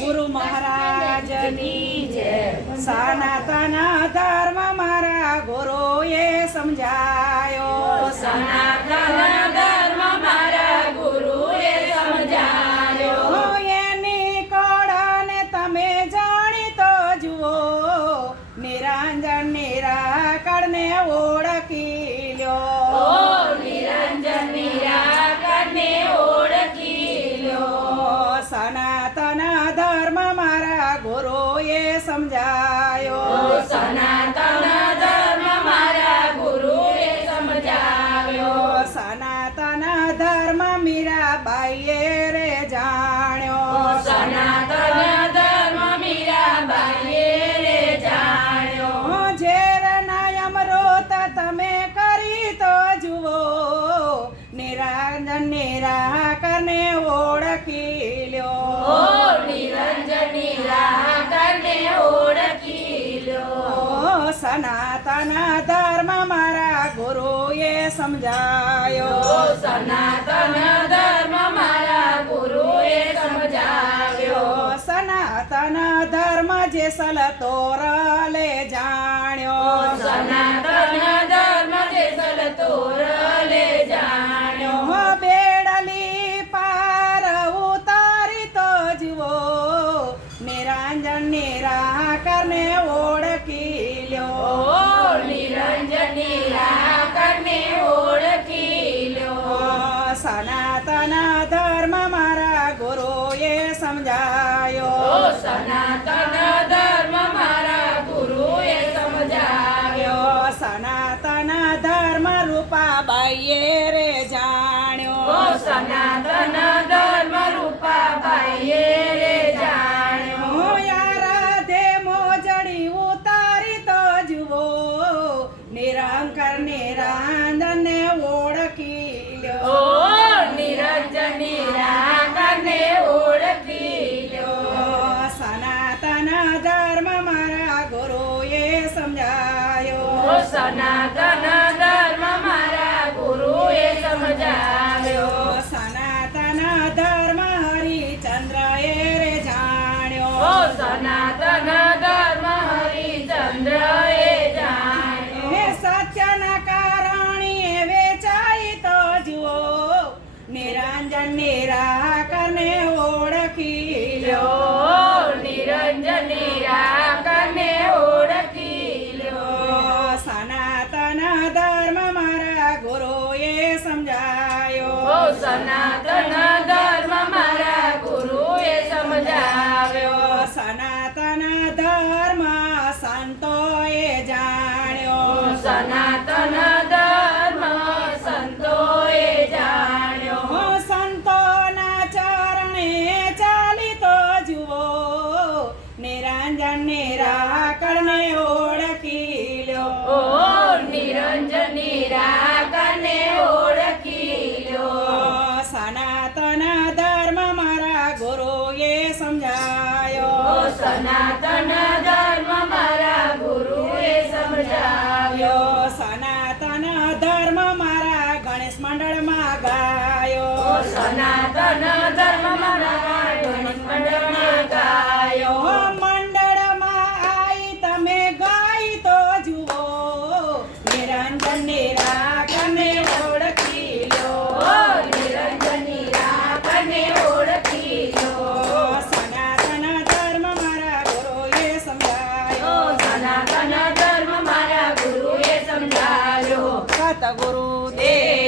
ગુરુ મહારાજની સનાતન ધર્મ મારા ગુરુએ સમજાયો. સનાતન ધર્મ મારા ગુરુએ સમજાયો. એની કળાને તમે જાણી તો જુઓ. નિરંજન નિરાકળને ઓળખી લ્યો. સનાતન ધર્મ મારા ગુરુએ ઓ સમજાયો સનાતન સનાતન ધર્મ મારા ગુરુએ સમજાયો. સનાતન ધર્મ મારા ગુરુએ સમજાવ્યો. સનાતન ધર્મ જે સલતોર લે ઓ જાણ્યો સનાતન ધર્મ જે સલતોર લે જાણ્યો. બેડલી પાર ઉતારી તો જીવો. નિરાંજન નિરાકરને ઓળખી નિરંજન નિરાકરને ઓળખી લ્યો સનાતન ધર્મ મારા ગુરુએ સમજાયો. સનાતન ધર્મ સનાતન ધર્મ મારા ગુરુએ સમજાવ્યો. સનાતન ધર્મ હરિચંદ્ર એ રે જાણ્યો. સનાતન ધર્મ હરિચંદ્ર એ જાણ્યો. હે સત્યના એ વેચાઈ તો જુઓ. નિરંજન નિરાકરને ઓળખી સનાતન ધર્મ મારા ગુરુએ ઓ સમજાયો સનાતન ધર્મ મારા ગુરુએ સમજાવ્યો સનાતન ધર્મ સંતોએ ઓ જાણ્યો સનાતન ધર્મ સંતોએ જાણ્યો હો સંતોના ચરણે ચાલી તો જુઓ નિરંજન નિરાકરને સનાતન ધર્મ મારા ગુરુએ સમજાવ્યો. સનાતન ધર્મ મારા ગણેશ મંડળમાં ગાયો. સનાતન ધર્મ મારા સનાતન ધર્મ મારા ગુરુએ સમજાવ્યો સતગુરુ દેવ